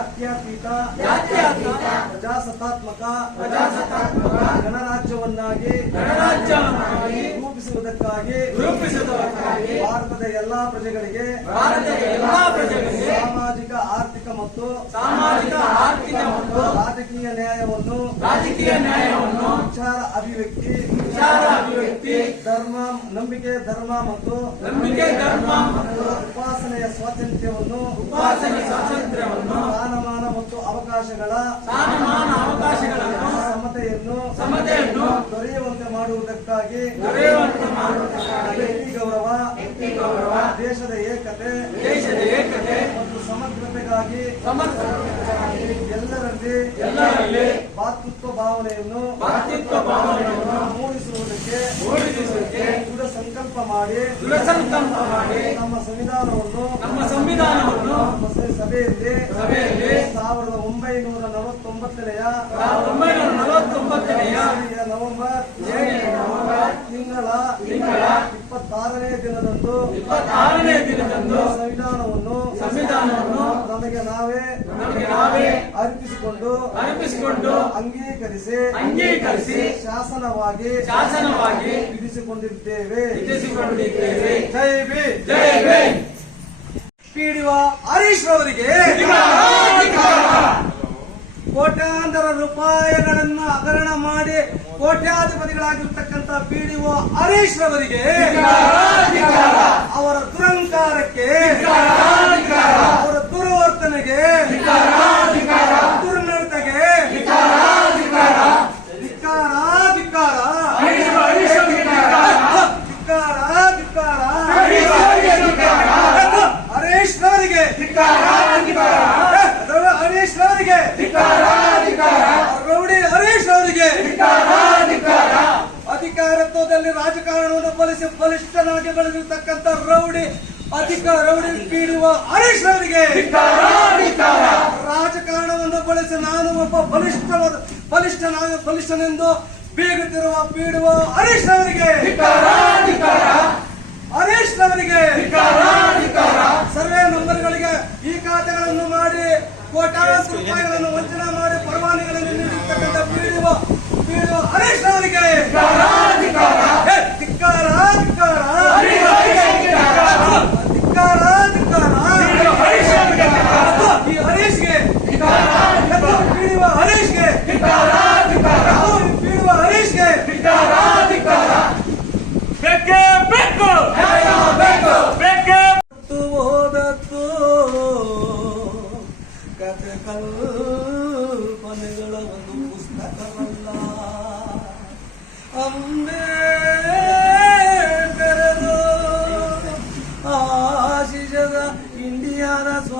ಜಾತ್ಯತೀತ ಜಾತ್ಯತೀತ ಪ್ರಜಾಸತ್ತಾತ್ಮಕ ಪ್ರಜಾಸತ್ತಾತ್ಮಕ ಗಣರಾಜ್ಯವನ್ನಾಗಿ ಗಣರಾಜ್ಯವನ್ನಾಗಿ ರೂಪಿಸುವುದಕ್ಕಾಗಿ ರೂಪಿಸುವುದಕ್ಕಾಗಿ ಭಾರತದ ಎಲ್ಲಾ ಪ್ರಜೆಗಳಿಗೆ ಭಾರತದ ಎಲ್ಲಾ ಪ್ರಜೆಗಳಿಗೆ ಸಾಮಾಜಿಕ ಆರ್ಥಿಕ ಮತ್ತು ಸಾಮಾಜಿಕ ಆರ್ಥಿಕ ಮತ್ತು ರಾಜಕೀಯ ನ್ಯಾಯವನ್ನು ರಾಜಕೀಯ ನ್ಯಾಯವನ್ನು ವಿಚಾರ ಅಭಿವ್ಯಕ್ತಿ ವಿಚಾರ ಅಭಿವ್ಯಕ್ತಿ ಧರ್ಮ ನಂಬಿಕೆ ಧರ್ಮ ಮತ್ತು ನಂಬಿಕೆ ಧರ್ಮ ಮತ್ತು ಉಪಾಸನೆಯ ಸ್ವಾತಂತ್ರ್ಯವನ್ನು ಉಪಾಸನೆ ಸ್ವಾತಂತ್ರ್ಯವನ್ನು ಸ್ಥಾನಮಾನ ಮತ್ತು ಅವಕಾಶಗಳ ಸ್ಥಾನಮಾನ ಅವಕಾಶಗಳನ್ನು ಸಮತೆಯನ್ನು ಸಮತೆಯನ್ನು ದೊರೆಯುವಂತೆ ಮಾಡುವುದಕ್ಕಾಗಿ ದೊರೆಯುವಂತೆ ಮಾಡುವುದಕ್ಕಾಗಿ ವ್ಯಕ್ತಿ ಗೌರವ ವ್ಯಕ್ತಿ ಗೌರವ ದೇಶದ ಏಕತೆ ದೇಶದ ಏಕತೆ ಸಮಗ್ರತೆಗಾಗಿ ಎಲ್ಲರಲ್ಲಿ ಎಲ್ಲರಲ್ಲಿ ಭಾತೃತ್ವ ಭಾವನೆಯನ್ನು ಭಾತೃತ್ವ ಭಾವನೆಯನ್ನು ಮೂಡಿಸುವುದಕ್ಕೆ ಮೂಡಿಸುವುದಕ್ಕೆ ದೃಢ ಸಂಕಲ್ಪ ಮಾಡಿ ದೃಢ ಸಂಕಲ್ಪ ಮಾಡಿ ನಮ್ಮ ಸಂವಿಧಾನವನ್ನು ನಮ್ಮ ಸಂವಿಧಾನವನ್ನು ಸಭೆಯಲ್ಲಿ ಸಭೆಯಲ್ಲಿ ಸಾವಿರದ ಒಂಬೈನೂರ ನಲವತ್ತೊಂಬತ್ತನೆಯ ಸಾವಿರದ ಒಂಬೈನೂರ ನಲವತ್ತೊಂಬತ್ತನೆಯ ನವೆಂಬರ್ ತಿಂಗಳ ತಿಂಗಳ ಇಪ್ಪತ್ತಾರನೇ ದಿನದಂದು ಇಪ್ಪತ್ತಾರನೇ ದಿನದಂದು ಸಂವಿಧಾನವನ್ನು ಸಂವಿಧಾನವನ್ನು ನಮಗೆ ನಾವೇ ನಮಗೆ ನಾವೇ ಅರ್ಪಿಸಿಕೊಂಡು ಅರ್ಪಿಸಿಕೊಂಡು ಅಂಗೀಕರಿಸಿ ಅಂಗೀಕರಿಸಿ ಶಾಸನವಾಗಿ ಶಾಸನವಾಗಿ ವಿಧಿಸಿಕೊಂಡಿದ್ದೇವೆ. ವಿಧಿಸಿಕೊಂಡಿದ್ದೇವೆ. ಜೈ ಬಿ ಜೈ ಬಿ ಪಿಡಿಒ ಹರೀಶ್ ಅವರಿಗೆ ಕೋಟ್ಯಾಂತರ ರೂಪಾಯಿಗಳನ್ನು ಹಗರಣ ಮಾಡಿ ಕೋಟ್ಯಾಧಿಪತಿಗಳಾಗಿರ್ತಕ್ಕಂಥ ಪಿಡಿಒ ಹರೀಶ್ ರವರಿಗೆ ಅವರ ದುರಂಕಾರಕ್ಕೆ ಅವರ ದುರ್ವರ್ತನೆಗೆ ದುರ್ನಡತೆಗೆ ಧಿಕ್ಕಾರ ಧಿಕ್ಕಾರ ಧಿಕ್ಕಾರ ಧಿಕ್ಕಾರ ಹರೀಶ್ ರವರಿಗೆ ಹರೀಶ್ ರವರಿಗೆ ರೌಡಿ ಹರೀಶ್ ಅವರಿಗೆ ಅಧಿಕಾರತ್ವದಲ್ಲಿ ರಾಜಕಾರಣವನ್ನು ಬಲಿಸಿ ಬಲಿಷ್ಠನಾಗಿ ಬೆಳೆದಿರ್ತಕ್ಕಂಥ ರೌಡಿ ಅಧಿಕ ರೌಡಿ ಪೀಡುವ ಹರೀಶ್ ಅವರಿಗೆ ರಾಜಕಾರಣವನ್ನು ಬಳಸಿ ನಾನು ಒಬ್ಬ ಬಲಿಷ್ಠವಾದ ಬಲಿಷ್ಠನಾಗ ಬಲಿಷ್ಠನೆಂದು ಬೀಗುತ್ತಿರುವ ಪೀಡುವ ಹರೀಶ್ ಅವರಿಗೆ. ಹರೀಶ್ ಅವರಿಗೆ. ಸರ್ವೆ ನಂಬರ್ಗಳಿಗೆ ಈ ಖಾತೆಗಳನ್ನು ಮಾಡಿ ಕೋಟ್ಯಾಂತರ ರೂಪಾಯಿಗಳನ್ನು ವಂಚನೆ ಮಾಡಿ ಪರವಾನಗಿಗಳನ್ನು ನೀಡಿರ್ತಕ್ಕಂಥ ಪೀಡುವ ಪೀಡುವ ಹರೀಶ್ ಅವರಿಗೆ.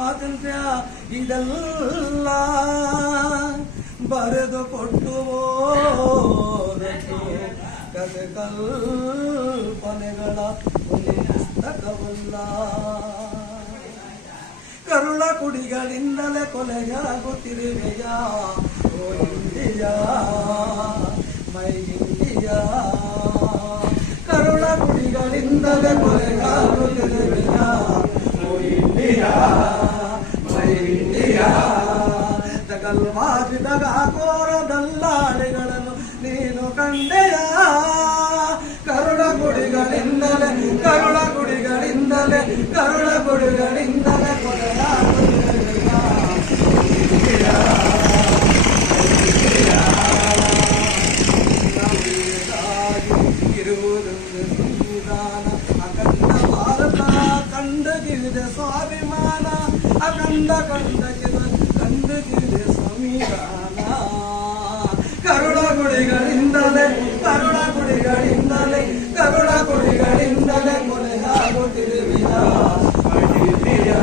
ಸ್ವಾತಂತ್ರ್ಯ ಇದಲ್ಲ ಬರೆದು ಕೊಟ್ಟು ಹೋದದ್ದು ಕಥೆ ಕಲ್ಪನೆಗಳ ಒಂದು ಪುಸ್ತಕವಲ್ಲ ಕರುಳ ಕುಡಿಗಳಿಂದಲೇ ಕೊಲೆಯಾಗುತ್ತಿರುವೆಯ ಓ ಇಂಡಿಯಾ ಮೈ ಇಂಡಿಯಾ ಕರುಳ ಕುಡಿಗಳಿಂದಲೇ ಕೊಲೆಯಾಗುತ್ತಿರುವೆಯ ಅಖಂಡ ಕಂಡಗಿದ ಕಂಡಗಿರಿದ ಸಮೀರಾನ ಕರುಳ ಗುಡಿಗಳಿಂದಲೇ ಕರುಳ ಗುಡಿಗಳಿಂದಲೇ ಕರುಳ ಗುಡಿಗಳಿಂದಲೇ ಕೊಲೆಯಾಗುತ್ತಿರುವೆಯ ಇಂಡಿಯಾ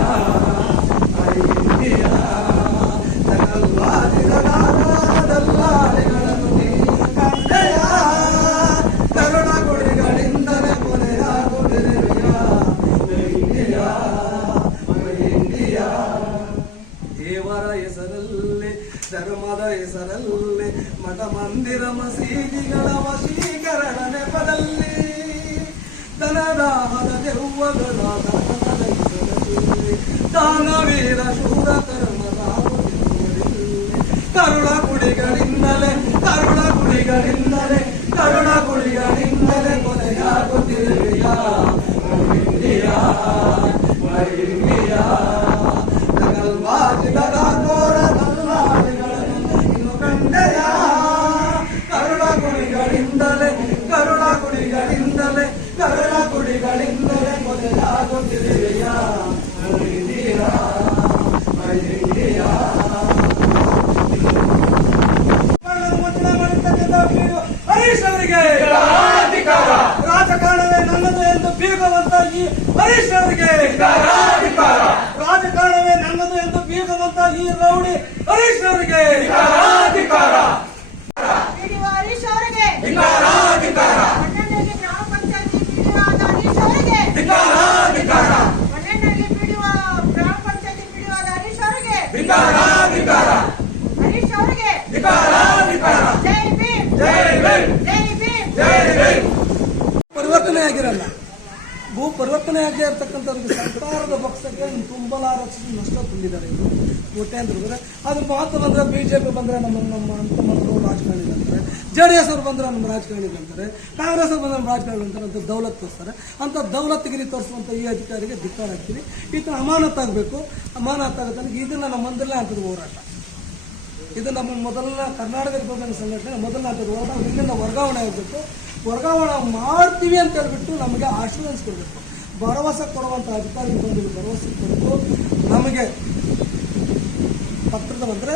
ಹೆಸರಲ್ಲಿ ಧರ್ಮದ ಹೆಸರಲ್ಲಿ ಮಠ ಮಂದಿರ ಮಸೀದಿಗಳ ವಶೀಕರಣ ನೆಪದಲ್ಲಿ ದನದಾಹದ ದೆವ್ವಗಳ ಧರ್ಮದ ಹೆಸರಲ್ಲಿ ದಾನವೀರ ಶೂರ ಕರುಣ ಪರಿವರ್ತನೆ ಆಗಿರಲ್ಲ. ಭೂ ಪರಿವರ್ತನೆ ಆಗದೆ ಇರತಕ್ಕಂಥವ್ರಿಗೆ ಸರ್ಕಾರದ ಪಕ್ಷಕ್ಕೆ ತುಂಬಲಾರಷ್ಟು ನಷ್ಟ ತುಂಬಿದ್ದಾರೆ ಇವರು ಕೋಟ್ಯಾಂತರ ರೂಪಾಯಿ ಅದ್ರ ಬಿ ಜೆ ಬಿಜೆಪಿ ಬಂದರೆ ನಮ್ಮ ನಮ್ಮ ಅಂತಮಂತರು ರಾಜಕಾರಣಿ ಅಂತಾರೆ. ಜೆ ಡಿ ಎಸ್ ಅವ್ರು ಬಂದ್ರೆ ನಮ್ಮ ರಾಜಕಾರಣಿ ಅಂತಾರೆ. ಕಾಂಗ್ರೆಸ್ ಅವ್ರು ಬಂದ್ರೆ ನಮ್ಮ ರಾಜಕಾರಣಿ ಅಂತಾರೆ. ಅಂತ ದೌಲತ್ ತೋರಿಸ್ತಾರೆ. ಅಂತ ದೌಲತ್ಗಿರಿ ತೋರಿಸುವಂಥ ಈ ಅಧಿಕಾರಿಗೆ ಧಿಕ್ಕಾರ ಹಾಕ್ತೀವಿ ಈತನ ಅಮಾನತ್ ಆಗಬೇಕು. ಅಮಾನತ್ ಆಗುತ್ತೆ ಇದನ್ನ ನಮ್ಮ ಮೊದಲನೇ ಹಂತದ ಹೋರಾಟ. ಇದು ನಮ್ಮ ಮೊದಲ ಕರ್ನಾಟಕದ ಸಂಘಟನೆ, ಮೊದಲನೇ ಹಂತದ ಹೋರಾಟ ಇಲ್ಲಿಂದ ವರ್ಗಾವಣೆ ಆಗಬೇಕು. ವರ್ಗಾವಣೆ ಮಾಡ್ತೀವಿ ಅಂತ ಹೇಳ್ಬಿಟ್ಟು ನಮಗೆ ಆಶ್ಯೂರೆನ್ಸ್ ಕೊಡಬೇಕು. ಭರವಸೆ ಕೊಡುವಂಥ ಅಧಿಕಾರಿ ಬಂದಿರೋ ಭರವಸೆ ಕೊಟ್ಟು ನಮಗೆ ಪತ್ರದ ಬಂದರೆ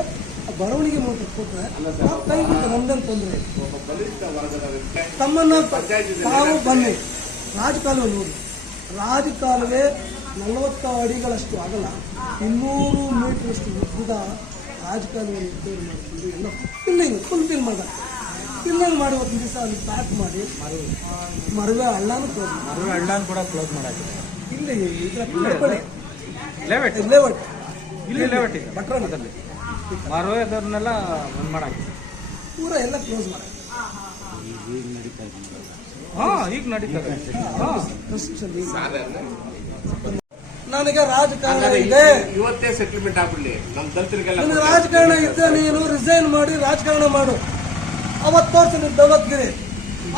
ಬರವಣಿಗೆ ಮೂಲಕ ಕೊಟ್ಟರೆ ಕೈ ಬಿಟ್ಟು ನಮ್ದೇನು ತೊಂದರೆ ತಮ್ಮನ್ನು ತಾವು ಬನ್ನಿ. ರಾಜಕಾಲುವೆ ನೋಡಿ. ರಾಜಕಾಲುವೆ ನಲವತ್ತು ಅಡಿಗಳಷ್ಟು ಆಗಲ್ಲ ಇನ್ನೂರು ಮೀಟರಷ್ಟು ಉದ್ದದ ರಾಜಕಾಲುವೆ ರಿಪೇರಿ ಮಾಡಿಕೊಂಡು ಎಲ್ಲ ಫಿಲ್ಲಿಂಗ್ ಫುಲ್ ಫಿಲ್ ಮಾಡ ಫಿಲ್ಲಿಂಗ್ ಮಾಡಿ ಒಂದು ದಿವಸ ಅಲ್ಲಿ ಪ್ಯಾಕ್ ಮಾಡಿ? ಮರುವೆ ಹಳ್ಳನೂ ಕ್ಲೋಸ್ ಮಾಡಿ. ಹಳ್ಳಾನ್ ಕೂಡ ಕ್ಲೋಸ್ ಮಾಡಾಕಿದೆ ಇಲ್ಲಿ ಲೇವಟ್ ಇಲ್ಲಿ ಲೇವಟ್ ಇದೆ. ಭಟ್ರಲ್ಲಿ ಮರವೇದವ್ರನ್ನೆಲ್ಲ ಬಂದ್ ಮಾಡಾಕಿದೆ ಪೂರ ಎಲ್ಲ ಕ್ಲೋಸ್ ಮಾಡಿ. ಹಾ ಈಗ ನಡೀತದೆ. ಹಾ. ಕನ್ಸ್ಟ್ರಕ್ಷನ್ ನನಗೆ ರಾಜಕಾರಣ ಇದೆ. ಇವತ್ತೇ ಸೆಟಲ್ಮೆಂಟ್ ಆಗ್ಬಿಡ್ಲಿ. ನಮ್ ದಲಿತರಿಗೆಲ್ಲ ರಾಜಕಾರಣ ಇದ್ದ ನೀನು ರಿಸೈನ್ ಮಾಡಿ ರಾಜಕಾರಣ ಮಾಡು. ಅವತ್ತು ತೋರ್ಸು ನಿನ್ ದೌಲತ್ಗಿರಿ.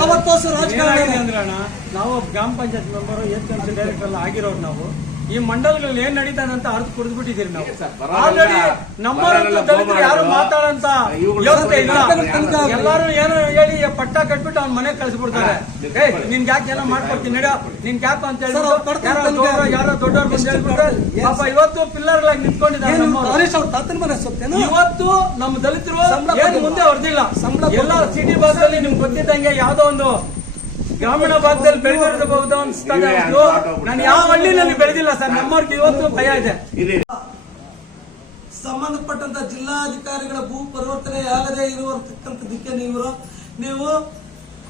ಅವತ್ತು ರಾಜಕಾರಣ ನಾವು ಗ್ರಾಮ panchayat member, H M C director ಎಲ್ಲ ಆಗಿರೋರು ನಾವು. ಈ ಮಂಡಲಗಳಲ್ಲಿ ಏನ್ ನಡೀತಾನೆ ಅಂತ ಅರ್ಥ ಕುಡಿದು ಬಿಟ್ಟಿದ್ದೀರಿ ನಾವು. ಆಲ್ರೆಡಿ ನಮ್ಮವರಂತೂ ದಲಿತರು ಯಾರು ಮಾತಾಡಂತ. ಎಲ್ಲಾರು ಏನೋ ಹೇಳಿ ಪಟ್ಟ ಕಟ್ಬಿಟ್ಟು ಅವ್ನ ಮನೆಗೆ ಕಳಿಸ್ಬಿಡ್ತಾರೆ. ಏ ನಿನ್ ಯಾಕೆ ಏನೋ ಮಾಡ್ಕೊಡ್ತೀನಿ? ನಡ ನಿನ್ ಯಾಕೆ ಅಂತ ಹೇಳಿದ್ರು ಹೇಳಿ ಯಾರೋ ದೊಡ್ಡವ್ರು ಬಂದು ಎಷ್ಟು ಪಾಪ ಇವತ್ತು ಪಿಲ್ಲರ್ ಆಗಿ ನಿಂತ್ಕೊಂಡಿದ್ದಾರೆ ಏನು ನಮ್ಮವ್ರು. ತಾತನ ಮನೆ ಸೊತ್ತೇನು ಇವತ್ತು ನಮ್ಮ ದಲಿತರು ಏನು ಮುಂದೆ ಹೊರದಿಲ್ಲ. ಎಲ್ಲ ಸಿಟಿ ಬಸ್ ಅಲ್ಲಿ ನಿಮ್ಗೆ ಗೊತ್ತಿದ್ದಂಗೆ ಯಾವ್ದೋ ಒಂದು ಗ್ರಾಮೀಣ ಭಾಗದಲ್ಲಿ ಬೆಳೆದಿರಬಹುದು ನಾನು ಯಾವ ಹಳ್ಳಿನಲ್ಲಿ ಬೆಳೆದಿಲ್ಲ ಸರ್ ನಮ್ಮವ್ರಿಗೆ ಇವತ್ತು ಭಯ ಇದೆ. ಸಂಬಂಧಪಟ್ಟಂತ ಜಿಲ್ಲಾಧಿಕಾರಿಗಳ ಭೂ ಪರಿವರ್ತನೆ ಆಗದೆ ಇರುವತಕ್ಕಂಥದ್ದಕ್ಕೆ ನೀವು ನೀವು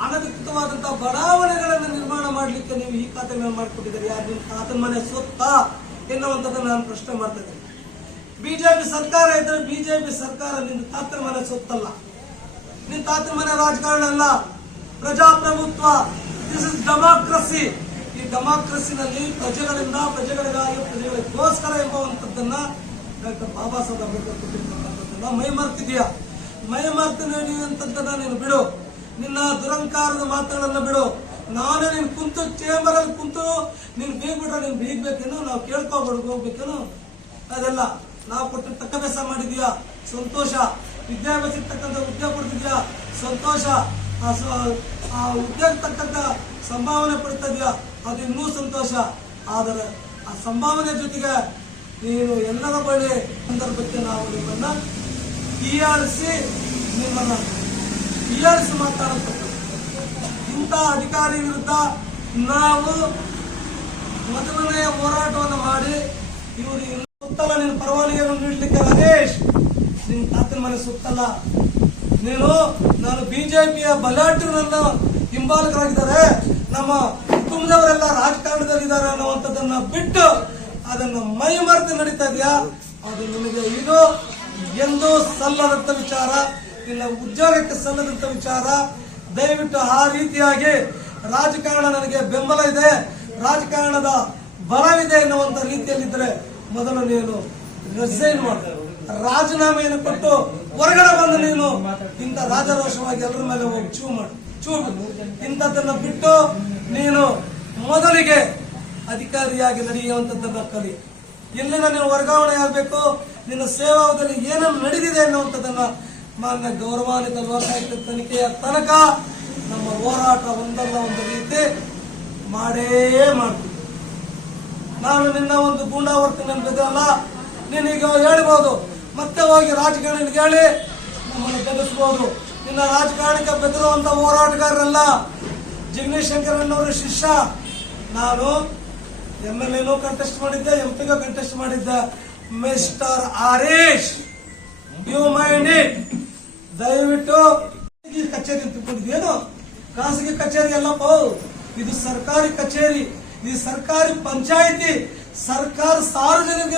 ಅನಧಿಕೃತವಾದಂತಹ ಬಡಾವಣೆಗಳನ್ನು ನಿರ್ಮಾಣ ಮಾಡಲಿಕ್ಕೆ ನೀವು ಈ ಖಾತೆಗಳನ್ನು ಮಾಡಿಕೊಟ್ಟಿದ್ದೀರಿ. ಯಾರು ನಿಮ್ಮ ತಾತನ ಮನೆ ಸೊತ್ತ ಎನ್ನುವಂಥದ್ದನ್ನು ನಾನು ಪ್ರಶ್ನೆ ಮಾಡ್ತಾ ಇದ್ದೀನಿ. ಬಿಜೆಪಿ ಸರ್ಕಾರ ಇದ್ರೆ ಬಿಜೆಪಿ ಸರ್ಕಾರ ನಿನ್ನ ತಾತನ ಮನೆ ಸೊತ್ತಲ್ಲ ನಿಮ್ಮ ತಾತನ ಮನೆ ರಾಜಕಾರಣ ಅಲ್ಲ. ಪ್ರಜಾಪ್ರಭುತ್ವ ದಿಸ್ ಇಸ್ ಡೆಮಾಕ್ರಸಿ ಈ ಡೆಮಾಕ್ರಸಿನಲ್ಲಿ ಪ್ರಜೆಗಳಿಂದ ಪ್ರಜೆಗಳಿಗಾಗಿ ಪ್ರಜೆಗಳಿಗೋಸ್ಕರ ಎಂಬುವಂಥದ್ದನ್ನ ಡಾಕ್ಟರ್ ಬಾಬಾ ಸಾಹೇಬ್ ಅಂಬೇಡ್ಕರ್ ಕೊಟ್ಟಿರ್ತಕ್ಕಂಥದ್ದನ್ನ ಮೈ ಮರ್ತಿದೀಯಾ ಮೈ ಮರ್ತು ನೀನು ಬಿಡು. ನಿನ್ನ ದುರಂಕಾರದ ಮಾತುಗಳನ್ನ ಬಿಡು. ನಾನೇ ನೀನು ಕುಂತು ಚೇಂಬರ್ ಅಲ್ಲಿ ಕುಂತು ನೀನು ಬೀಗ್ಬಿಟ್ರೆ ನೀನು ಬೀಗ್ಬೇಕೇನೋ ನಾವು ಕೇಳ್ಕೊಬಿಡ್ ಹೋಗ್ಬೇಕೇನು ಅದೆಲ್ಲ ನಾವು ಕೊಟ್ಟಿರ್ತಕ್ಕ ಅಭ್ಯಾಸ ಮಾಡಿದ್ಯಾ ಸಂತೋಷ. ವಿದ್ಯಾಭ್ಯಾಸ ಇರ್ತಕ್ಕಂಥ ಉದ್ಯೋಗ ಕೊಡ್ತಿದ್ಯಾ ಸಂತೋಷ. ಆ ಸ- ಉದ್ಯೋಗ ಸಂಭಾವನೆ ಪಡ್ತಾ ಅದು ಇನ್ನೂ ಸಂತೋಷ. ಆದರೆ ಆ ಸಂಭಾವನೆ ಜೊತೆಗೆ ನೀನು ಎಲ್ಲರ ಬಳಿ ಸಂದರ್ಭಕ್ಕೆ ನಾವು ನಿಮ್ಮನ್ನ ಟಿಆರ್ಸಿ ನಿಮ್ಮನ್ನ ಸಿ ಮಾತಾಡುವಂಥದ್ದು ಇಂಥ ಅಧಿಕಾರಿ ವಿರುದ್ಧ ನಾವು ಮೊದಲನೆಯ ಹೋರಾಟವನ್ನು ಮಾಡಿ, ಇವರು ಸುತ್ತಲ್ಲ ಸುತ್ತಲ ನಿನ್ನ ಪರವಾನಿಗೆಯನ್ನು ನೀಡಲಿಕ್ಕೆ ರಮೇಶ್ ನಿನ್ನ ತಾತನ ಮನೆ ಸುತ್ತಲ್ಲ. ನೀನು ನಾನು ಬಿಜೆಪಿಯ ಬಲಾಢ್ಯರು ನನ್ನ ಹಿಂಬಾಲಕರಾಗಿದ್ದಾರೆ. ನಮ್ಮ ಕುಟುಂಬದವರೆಲ್ಲ ರಾಜಕಾರಣದಲ್ಲಿದ್ದಾರೆ ಅನ್ನುವಂಥದ್ದನ್ನ ಬಿಟ್ಟು ಅದನ್ನು ಮೈ ಮರೆತು ನಡೀತಾ ಇದೆಯಾ? ಅದು ನಿಮಗೆ ಇದು ಎಂದು ಸಲ್ಲದಂತ ವಿಚಾರ ನಿನ್ನ ಉದ್ಯೋಗಕ್ಕೆ ಸಲ್ಲದಂತ ವಿಚಾರ. ದಯವಿಟ್ಟು ಆ ರೀತಿಯಾಗಿ ರಾಜಕಾರಣ ನನಗೆ ಬೆಂಬಲ ಇದೆ. ರಾಜಕಾರಣದ ಬಲವಿದೆ ಎನ್ನುವಂತ ರೀತಿಯಲ್ಲಿದ್ದರೆ ಮೊದಲು ನೀನು ರಿಸೈನ್ ಮಾಡು. ರಾಜೀನಾಮೆಯನ್ನು ಕೊಟ್ಟು ಹೊರಗಡೆ ಬಂದು ನೀನು ಇಂಥ ರಾಜರೋಷವಾಗಿ ಎಲ್ಲರ ಮೇಲೆ ಹೋಗಿ ಚೂ ಮಾಡು, ಚೂ. ಇಂಥದ್ದನ್ನ ಬಿಟ್ಟು ನೀನು ಮೊದಲಿಗೆ ಅಧಿಕಾರಿಯಾಗಿ ನಡೆಯುವಂಥದ್ದನ್ನ ಕಲಿ. ಇಲ್ಲಿನ ನೀನು ವರ್ಗಾವಣೆ ಆಗಬೇಕು, ನಿನ್ನ ಸೇವಾದಲ್ಲಿ ಏನೇನು ನಡೆದಿದೆ ಅನ್ನುವಂಥದ್ದನ್ನ ಮಾನ್ಯ ಗೌರವಾನ್ವಿತ ಲೋಕಾಯುಕ್ತ ತನಿಖೆಯ ತನಕ ನಮ್ಮ ಹೋರಾಟ ಒಂದಲ್ಲ ಒಂದು ರೀತಿ ಮಾಡೇ ಮಾಡ್ತೀವಿ. ನಾನು ನಿನ್ನ ಒಂದು ಗೂಂಡಾವರ್ತನೆ ಬೆದರಲ್ಲ ನೀನೀಗ ಹೇಳ್ಬೋದು ಮತ್ತೆ ಹೋಗಿ ರಾಜಕಾರಣಿಗೆ ಕೇಳಿ ನಮ್ಮನ್ನು ಬೆದರಿಸ್ಬೋದು ಇನ್ನ ರಾಜಕಾರಣಕ್ಕೆ ಬೆದರುವಂತ ಹೋರಾಟಗಾರರಲ್ಲ ಜಗದೀಶ್ ಶಂಕರಣ್ಣವರ ಶಿಷ್ಯ. ನಾನು ಎಂ ಎಲ್ ಎನೂ ಕಂಟೆಸ್ಟ್ ಮಾಡಿದ್ದೆ ಎಂ ಪಿಗೂ ಕಂಟೆಸ್ಟ್ ಮಾಡಿದ್ದೆ. Mister Aresh you mind it ದಯವಿಟ್ಟು ಕಚೇರಿ ತಿಳ್ಕೊಂಡಿದ್ದೇನು ಖಾಸಗಿ ಕಚೇರಿ ಅಲ್ಲಪ್ಪ ಇದು ಸರ್ಕಾರಿ ಕಚೇರಿ. ಇದು ಸರ್ಕಾರಿ ಪಂಚಾಯಿತಿ. ಸರ್ಕಾರ ಸಾರ್ವಜನಿಕ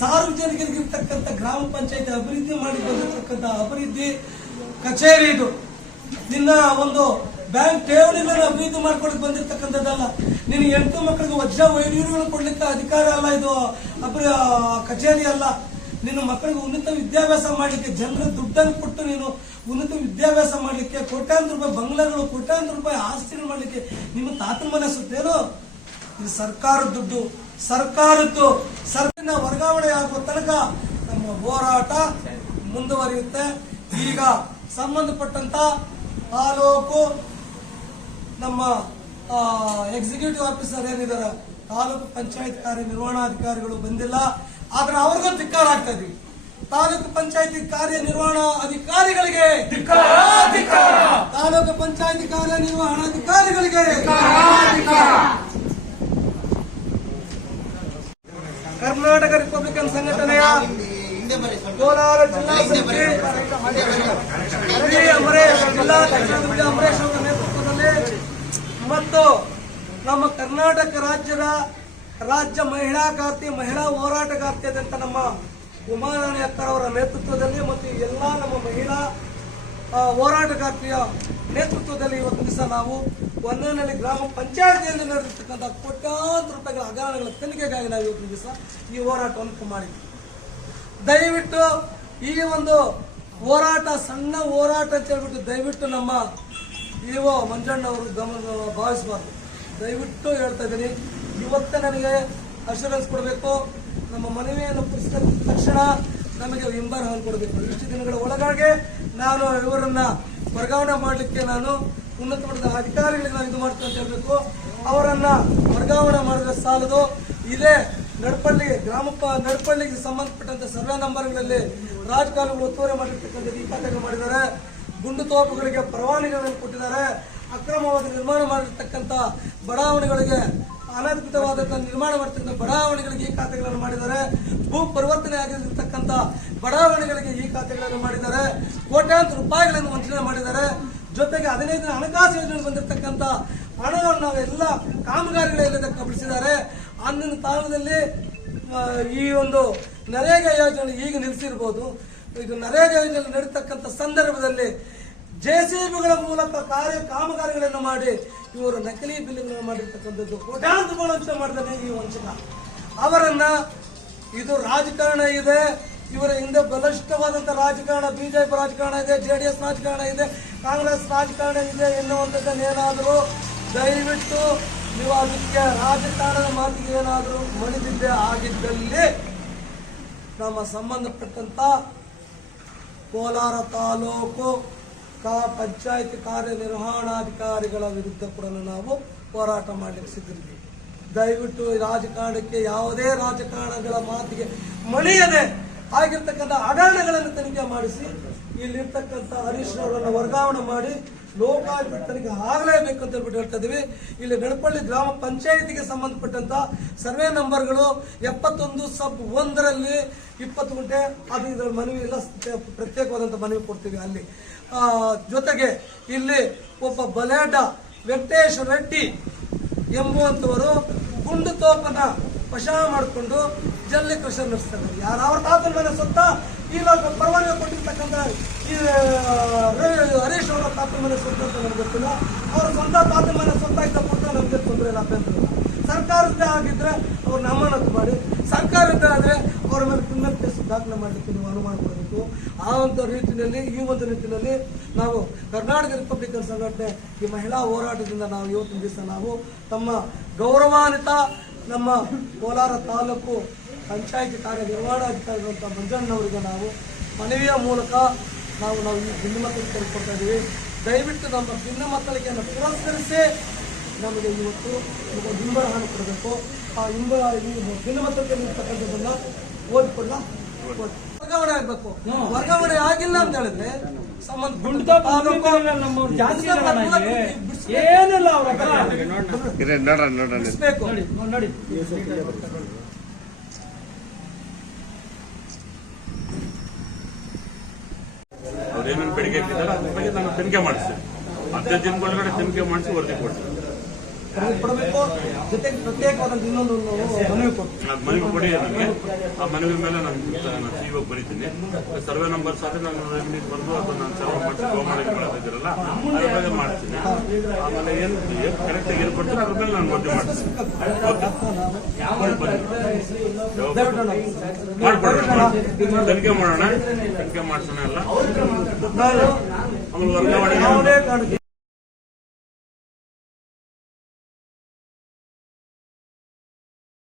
ಸಾರ್ವಜನಿಕರಿಗೆ ಇರ್ತಕ್ಕಂಥ ಗ್ರಾಮ ಪಂಚಾಯತಿ ಅಭಿವೃದ್ಧಿ ಮಾಡಿ ಬಂದಿರತಕ್ಕಂಥ ಅಭಿವೃದ್ಧಿ ಕಚೇರಿ ಇದು ನಿನ್ನ ಒಂದು ಬ್ಯಾಂಕ್ ಠೇವಣಿಗಳನ್ನು ಅಭಿವೃದ್ಧಿ ಮಾಡ್ಕೊಳಕ್ ಬಂದಿರತಕ್ಕಂಥದ್ದಲ್ಲ, ನಿನ್ನ ಎಂಟು ಮಕ್ಕಳಿಗೆ ವಜ್ರ ವೈದ್ಯರುಗಳನ್ನು ಕೊಡ್ಲಿಕ್ಕೆ ಅಧಿಕಾರ ಅಲ್ಲ ಇದು ಅಭಿ ಕಚೇರಿ ಅಲ್ಲ. ನಿನ್ನ ಮಕ್ಕಳಿಗೆ ಉನ್ನತ ವಿದ್ಯಾಭ್ಯಾಸ ಮಾಡಲಿಕ್ಕೆ ಜನರ ದುಡ್ಡನ್ನು ಕೊಟ್ಟು ನೀನು ಉನ್ನತ ವಿದ್ಯಾಭ್ಯಾಸ ಮಾಡಲಿಕ್ಕೆ, ಕೋಟ್ಯಾಂತರ ರೂಪಾಯಿ ಬಂಗ್ಲಾಗಳು, ಕೋಟ್ಯಾಂತರ ರೂಪಾಯಿ ಆಸ್ತಿ ಮಾಡಲಿಕ್ಕೆ ನಿಮ್ಮ ತಾತನ ಮನೆ ಸುತ್ತೇನು? ಇದು ಸರ್ಕಾರದ ದುಡ್ಡು. ಸರ್ಕಾರದ್ದು ಸರ್ಕಾರ ವರ್ಗಾವಣೆ ಆಗುವ ತನಕ ನಮ್ಮ ಹೋರಾಟ ಮುಂದುವರಿಯುತ್ತೆ. ಈಗ ಸಂಬಂಧಪಟ್ಟಂತ ತಾಲೂಕು ನಮ್ಮ ಎಕ್ಸಿಕ್ಯೂಟಿವ್ ಆಫೀಸರ್ ಏನಿದ್ದಾರೆ ತಾಲೂಕು ಪಂಚಾಯತ್ ಕಾರ್ಯನಿರ್ವಹಣಾಧಿಕಾರಿಗಳು ಬಂದಿಲ್ಲ ಆದ್ರೆ ಅವ್ರಿಗೂ ಧಿಕ್ಕಾರ ಆಗ್ತಾ ಇದೀವಿ ತಾಲೂಕು ಪಂಚಾಯತಿ ಕಾರ್ಯನಿರ್ವಹಣಾ ಅಧಿಕಾರಿಗಳಿಗೆ ತಾಲೂಕು ಪಂಚಾಯತಿ ಕಾರ್ಯನಿರ್ವಹಣಾಧಿಕಾರಿಗಳಿಗೆ ಕರ್ನಾಟಕ ರಿಪಬ್ಲಿಕನ್ ಸಂಘಟನೆಯ ಕೋಲಾರ ಜಿಲ್ಲಾ ಸಮಿತಿ ಅಮರೇಶ್, ಜಿಲ್ಲಾ ಅಮರೇಶ್ ಅವರ ನೇತೃತ್ವದಲ್ಲಿ ಮತ್ತು ನಮ್ಮ ಕರ್ನಾಟಕ ರಾಜ್ಯದ ರಾಜ್ಯ ಮಹಿಳಾ ಕಾರ್ತಿ ಮಹಿಳಾ ಹೋರಾಟಗಾರ್ತಿಯಾದಂಥ ನಮ್ಮ ಉಮಾರಾಣಿ ಅವರ ನೇತೃತ್ವದಲ್ಲಿ ಮತ್ತು ಎಲ್ಲ ನಮ್ಮ ಮಹಿಳಾ ಹೋರಾಟಗಾರ್ತಿಯ ನೇತೃತ್ವದಲ್ಲಿ ಇವತ್ತು ದಿವಸ ನಾವು ಒಂದನಲ್ಲಿ ಗ್ರಾಮ ಪಂಚಾಯತಿಯಲ್ಲಿ ನಡೆದಿರ್ತಕ್ಕಂಥ ಕೋಟ್ಯಾಂತರ ರೂಪಾಯಿಗಳ ಹಗರಣಗಳ ತನಿಖೆಗಾಗಿ ನಾವು ಇವತ್ತು ದಿವಸ ಈ ಹೋರಾಟವನ್ನು ಮಾಡಿದ್ವಿ. ದಯವಿಟ್ಟು ಈ ಒಂದು ಹೋರಾಟ, ಸಣ್ಣ ಹೋರಾಟ ಅಂತ ಹೇಳ್ಬಿಟ್ಟು ದಯವಿಟ್ಟು ನಮ್ಮ ಇಒ ಮಂಜಣ್ಣವರು ಗಮನ ಭಾವಿಸಬಾರ್ದು. ದಯವಿಟ್ಟು ಹೇಳ್ತಾ ಇದ್ದೀನಿ, ಇವತ್ತೇ ನನಗೆ ಅಶೂರೆನ್ಸ್ ಕೊಡಬೇಕು, ನಮ್ಮ ಮನವಿಯನ್ನು ಪುಸ್ತಕ ತಕ್ಷಣ ನಮಗೆ ಹಿಂಬರಹವನ್ನು ಕೊಡಬೇಕು. ಇಷ್ಟು ದಿನಗಳ ಒಳಗಾಗಿ ನಾನು ಇವರನ್ನು ವರ್ಗಾವಣೆ ಮಾಡಲಿಕ್ಕೆ ನಾನು ಉನ್ನತ ಮಟ್ಟದ ಅಧಿಕಾರಿಗಳಿಗೆ ನಾವು ಇದು ಮಾಡ್ತ ಅಂತ ಹೇಳಬೇಕು. ಅವರನ್ನ ವರ್ಗಾವಣೆ ಮಾಡಿದ್ರೆ ಸಾಲದು. ಇದೇ ನಡ್ಪಳ್ಳಿ ಗ್ರಾಮ ನಡ್ಪಳ್ಳಿಗೆ ಸಂಬಂಧಪಟ್ಟಂತ ಸರ್ವೆ ನಂಬರ್ಗಳಲ್ಲಿ ರಾಜಕಾರಣಿಗಳು ಒತ್ತುವರಿ ಮಾಡಿರ್ತಕ್ಕಂಥ ಈ ಮಾಡಿದ್ದಾರೆ. ಗುಂಡು ತೋಪುಗಳಿಗೆ ಪರವಾನಗಿಗಳನ್ನು ಕೊಟ್ಟಿದ್ದಾರೆ. ಅಕ್ರಮವಾಗಿ ನಿರ್ಮಾಣ ಮಾಡಿರ್ತಕ್ಕಂಥ ಬಡಾವಣೆಗಳಿಗೆ ಅನಧಿಕೃತವಾದಂತಹ ನಿರ್ಮಾಣ ಮಾಡ್ತಕ್ಕಂಥ ಬಡಾವಣೆಗಳಿಗೆ ಈ ಖಾತೆಗಳನ್ನು ಮಾಡಿದ್ದಾರೆ. ಭೂ ಪರಿವರ್ತನೆ ಆಗಿರತಕ್ಕಂಥ ಬಡಾವಣೆಗಳಿಗೆ ಈ ಖಾತೆಗಳನ್ನು ಮಾಡಿದ್ದಾರೆ. ಕೋಟ್ಯಾಂತರ ರೂಪಾಯಿಗಳನ್ನು ವಂಚನೆ ಮಾಡಿದ್ದಾರೆ. ಜೊತೆಗೆ ಹದಿನೈದು ದಿನ ಹಣಕಾಸು ಯೋಜನೆ ಬಂದಿರತಕ್ಕಂಥ ಹಣವನ್ನು ಕಾಮಗಾರಿಗಳಲ್ಲಿ ತಕ್ಕ ಬಿಡಿಸಿದ್ದಾರೆ. ಅಂದಿನ ಕಾಲದಲ್ಲಿ ಈ ಒಂದು ನರೇಗಾ ಯೋಜನೆ ಈಗ ನಿಲ್ಲಿಸಿರ್ಬೋದು ಇದು ನರೇಗಾ ಯೋಜನೆ ನಡೀತಕ್ಕಂಥ ಸಂದರ್ಭದಲ್ಲಿ ಜೆಸಿಬಿಗಳ ಮೂಲಕ ಕಾರ್ಯ ಕಾಮಗಾರಿಗಳನ್ನು ಮಾಡಿ, ಇವರು ನಕಲಿ ಬಿಲ್ಲುಗಳನ್ನು ಮಾಡಿರ್ತಕ್ಕಂಥದ್ದು ಕೋಟ್ಯಾಂತರ ವಂಚನೆ ಮಾಡಿದ್ದಾನೆ ಈ ವಂಚಕ. ಅವರನ್ನ ಇದು ರಾಜಕಾರಣ ಇದೆ. ಇವರ ಹಿಂದೆ ಬಲಿಷ್ಠವಾದಂಥ ರಾಜಕಾರಣ, ಬಿಜೆಪಿ ರಾಜಕಾರಣ ಇದೆ, ಜೆಡಿಎಸ್ ರಾಜಕಾರಣ ಇದೆ, ಕಾಂಗ್ರೆಸ್ ರಾಜಕಾರಣ ಇದೆ ಎನ್ನುವಂಥದ್ದನ್ನು ಏನಾದರೂ? ದಯವಿಟ್ಟು ನೀವು ಅದಕ್ಕೆ ರಾಜಕಾರಣದ ಮಾತಿಗೆ ಏನಾದರೂ ಮಣಿದಿದ್ದೆ ಆಗಿದ್ದಲ್ಲಿ ನಮ್ಮ ಸಂಬಂಧಪಟ್ಟಂತ ಕೋಲಾರ ತಾಲೂಕು ಕಾ ಪಂಚಾಯತ್ ಕಾರ್ಯನಿರ್ವಹಣಾಧಿಕಾರಿಗಳ ವಿರುದ್ಧ ಕೂಡ ನಾವು ಹೋರಾಟ ಮಾಡಲಿಕ್ಕೆ ಸಿದ್ಧರಿದ್ದೀವಿ. ದಯವಿಟ್ಟು ರಾಜಕಾರಣಕ್ಕೆ ಯಾವುದೇ ರಾಜಕಾರಣಗಳ ಮಾತಿಗೆ ಮಣಿಯದೆ ಆಗಿರ್ತಕ್ಕಂಥ ಹಗರಣಗಳನ್ನು ತನಿಖೆ ಮಾಡಿಸಿ, ಇಲ್ಲಿರ್ತಕ್ಕಂಥ ಹರೀಶ್ ಅವರನ್ನು ವರ್ಗಾವಣೆ ಮಾಡಿ ಲೋಕಾಯುಕ್ತ ತನಿಖೆ ಆಗಲೇಬೇಕು ಅಂತ ಹೇಳ್ಬಿಟ್ಟು ಹೇಳ್ತಾ ಇದೀವಿ. ಇಲ್ಲಿ ನಡಪಳ್ಳಿ ಗ್ರಾಮ ಪಂಚಾಯಿತಿಗೆ ಸಂಬಂಧಪಟ್ಟಂತ ಸರ್ವೆ ನಂಬರ್ಗಳು ಎಪ್ಪತ್ತೊಂದು ಸಬ್ ಒಂದರಲ್ಲಿ ಇಪ್ಪತ್ತು ಗುಂಟೆ, ಅದು ಇದರ ಮನವಿ ಎಲ್ಲ ಪ್ರತ್ಯೇಕವಾದಂಥ ಮನವಿ ಕೊಡ್ತೀವಿ ಅಲ್ಲಿ. ಜೊತೆಗೆ ಇಲ್ಲಿ ಒಬ್ಬ ಬಲೇಡ ವೆಂಕಟೇಶ್ ರೆಡ್ಡಿ ಎಂಬುವಂತವರು ಗುಂಡು ತೋಪನ ವಶ ಮಾಡಿಕೊಂಡು ಜಲ್ಲಿ ಕೃಷಿ ನಡೆಸ್ತಾರೆ. ಯಾರು ಅವ್ರ ತಾತನ ಮನೆ ಸುತ್ತ ಲೋಕ ಪರವಾನಗಿ ಕೊಟ್ಟಿರ್ತಕ್ಕಂಥ ಈ ಹರೀಶ್ ಅವರ ತಾತನ ಮನೆ ಸುತ್ತ ಅಂತ ನಮ್ಗೆ ಗೊತ್ತಿಲ್ಲ. ಅವ್ರ ಸ್ವಂತ ತಾತನ ಮನೆ ಸುತ್ತ ಇದ್ದ ಪುತ್ರ ನಮಗೆ ತೊಂದರೆ ಇಲ್ಲ ಅಂತ ಸರ್ಕಾರದ್ದೇ ಸರ್ಕಾರದ ಆಗಿದ್ರೆ ಅವ್ರನ್ನ ಅಮಾನತು ಮಾಡಿ. ಸರ್ಕಾರದ ದಾಖಲೆ ಮಾಡಲಿಕ್ಕೆ ನೀವು ಅನುಮಾನ ಮಾಡಬೇಕು ಆ ಒಂದು ರೀತಿಯಲ್ಲಿ, ಈ ಒಂದು ನಿಟ್ಟಿನಲ್ಲಿ ನಾವು ಕರ್ನಾಟಕ ರಿಪಬ್ಲಿಕನ್ ಸಂಘಟನೆ ಈ ಮಹಿಳಾ ಹೋರಾಟದಿಂದ ನಾವು ಇವತ್ತಿನ ದಿವಸ ನಾವು ತಮ್ಮ ಗೌರವಾನ್ವಿತ ನಮ್ಮ ಕೋಲಾರ ತಾಲೂಕು ಪಂಚಾಯತಿ ಇರುವಂಥ ಮಂಜಣ್ಣವರಿಗೆ ನಾವು ಮನವಿಯ ಮೂಲಕ ನಾವು ನಾವು ಈ ಭಿನ್ನ ಮಕ್ಕಳಿಗೆ ಕೇಳ್ಕೊಳ್ತಾ ಇದ್ದೀವಿ. ದಯವಿಟ್ಟು ನಮ್ಮ ಭಿನ್ನ ಮಕ್ಕಳಿಗೆಯನ್ನು ಪುರಸ್ಕರಿಸಿ ನಮಗೆ ಇವತ್ತು ಇಂಬರ ಹಿಂಬರಹಣ ಕೊಡಬೇಕು. ಆ ಇಂಬರ ಭಿನ್ನ ಮಕ್ಕಳಿಗೆ ಇರ್ತಕ್ಕಂಥದ್ದನ್ನ ಓದ್ಕೊಡ್ಲ ವರ್ಗಾವಣೆ ಆಗ್ಬೇಕು. ವರ್ಗಾವಣೆ ಆಗಿಲ್ಲ ಅಂತ ಹೇಳಿದ್ರೆ. ಏನಿಲ್ಲ ಅವ್ರ ನೋಡಿ ನೋಡಿ ಅವ್ರೇನೇನು ಬೆಳಿಗ್ಗೆ ಇಟ್ಟಿದ್ದಾರೆ ಅದ್ರ ಬಗ್ಗೆ ನಾನು ತನಿಖೆ ಮಾಡಿಸ್ತೇನೆ ಹದಿನೈದು ದಿನದೊಳಗಡೆ ತನಿಖೆ ಮಾಡಿಸಿ ವರದಿ ಕೊಡ್ತೀನಿ. ವರದಿ ಕೊಡಬೇಕು ಜೊತೆಗೆ ಪ್ರತ್ಯೇಕವಾದಂತ ಇನ್ನೊಂದು ಮನವಿ ಕೊಡಿ ನನಗೆ. ಆ ಮನವಿ ಮೇಲೆ ನಾನು ನಾನು ಸಿಇಒ ಬರೀತೀನಿ. ಸರ್ವೆ ನಂಬರ್ ನಾನು ರೆವಿನ್ಯೂ ಬಂದು ಅದು ನಾನು ಸರ್ವೆ ಮಾಡಿ ಗೋಮಾಳಿಗೆ ಮಾಡಿದ್ದೀರಲ್ಲ ಅದ್ರ ಬಗ್ಗೆ ಮಾಡ್ತೀನಿ. ಆಮೇಲೆ ಏನು ಕರೆಕ್ಟಾಗಿ ಏನು ಕೊಡ್ತೀನಿ ಅದ್ರ ಮೇಲೆ ನಾನು ಮದುವೆ ಮಾಡ್ತೀನಿ. ಮಾಡ್ಕೊಡೋಣ. ತನಿಖೆ ಮಾಡೋಣ. ತನಿಖೆ ಮಾಡ್ಸೋಣ ಅಲ್ಲ ಆಮೇಲೆ ವರ್ಗಾವಣೆ